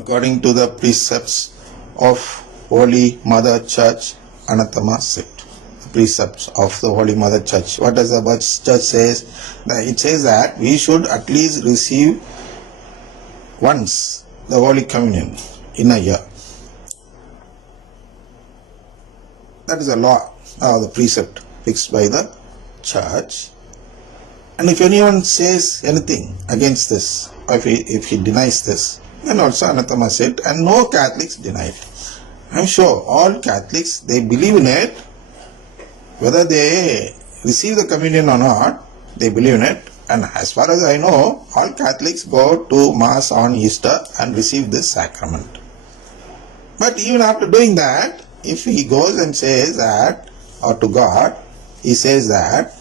according to the precepts of Holy Mother Church, anathema sit. Precepts of the Holy Mother Church. What does the Church says? It says that we should at least receive once the Holy Communion in a year. That is a law, or the precept fixed by the Church. And if anyone says anything against this, or if he denies this, then also anathema sit, and no Catholics deny it. I am sure all Catholics, they believe in it. Whether they receive the communion or not, they believe in it. And as far as I know, all Catholics go to Mass on Easter and receive this sacrament. But even after doing that, if he goes and says that, or to God, he says that,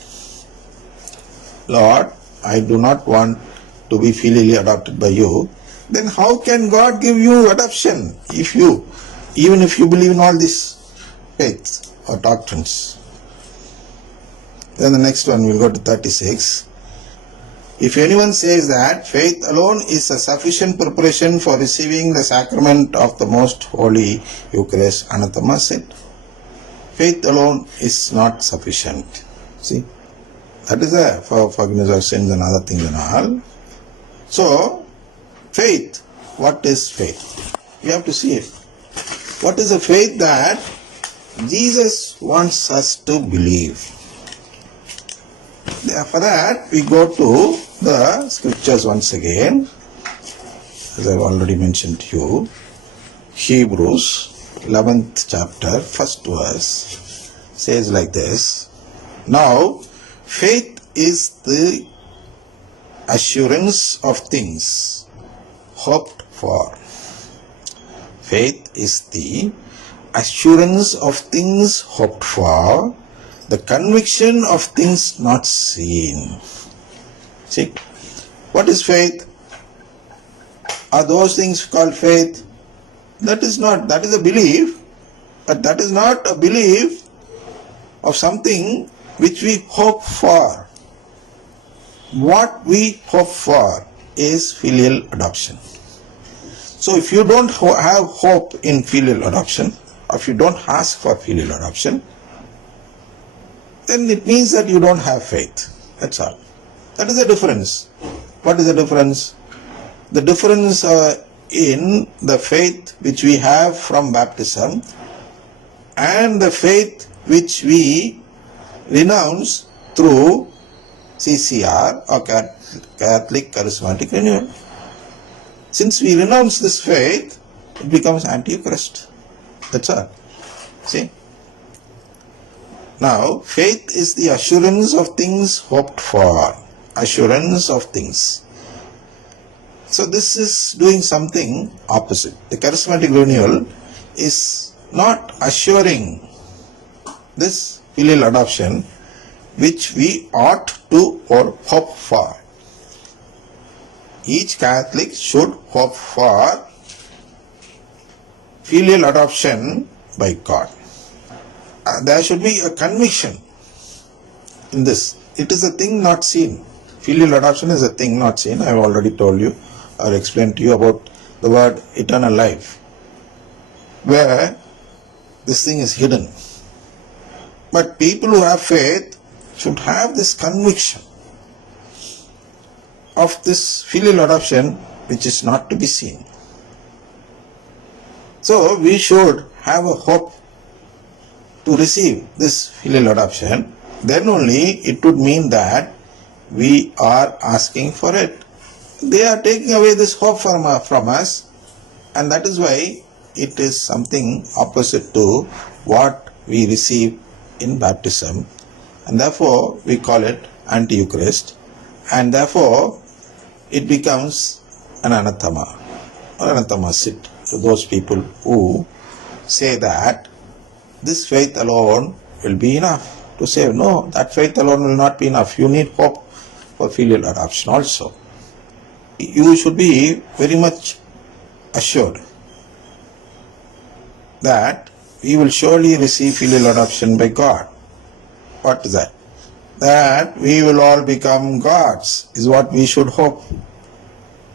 Lord, I do not want to be filially adopted by you, then how can God give you adoption even if you believe in all these faiths or doctrines? Then the next one, we'll go to 36. If anyone says that faith alone is a sufficient preparation for receiving the sacrament of the most holy Eucharist, anathema sit. Faith alone is not sufficient. See, that is for forgiveness of sins and other things and all. So, faith, what is faith? We have to see it. What is the faith that Jesus wants us to believe? For that, we go to the scriptures once again, as I have already mentioned to you. Hebrews 11th chapter, 1st verse, says like this. Now, faith is the assurance of things hoped for. Faith is the assurance of things hoped for, the conviction of things not seen. See, what is faith? Are those things called faith? That is a belief, but that is not a belief of something which we hope for. What we hope for is filial adoption. So if you don't have hope in filial adoption, or if you don't ask for filial adoption, then it means that you don't have faith. That's all. That is the difference. What is the difference? The difference in the faith which we have from baptism and the faith which we renounce through CCR or Catholic Charismatic Renewal. Since we renounce this faith, it becomes anti-Eucharist. That's all. See? Now, faith is the assurance of things hoped for. Assurance of things. So this is doing something opposite. The charismatic renewal is not assuring this filial adoption which we ought to or hope for. Each Catholic should hope for filial adoption by God. There should be a conviction in this. It is a thing not seen. Filial adoption is a thing not seen. I have already told you or explained to you about the word eternal life, where this thing is hidden. But people who have faith should have this conviction of this filial adoption which is not to be seen. So we should have a hope to receive this filial adoption. Then only it would mean that we are asking for it. They are taking away this hope from us, and that is why it is something opposite to what we receive in baptism, and therefore we call it anti-Eucharist, and therefore it becomes an anathema or anathema sit to those people who say that this faith alone will be enough to save. No, that faith alone will not be enough. You need hope for filial adoption also. You should be very much assured that we will surely receive filial adoption by God. What is that? That we will all become gods is what we should hope.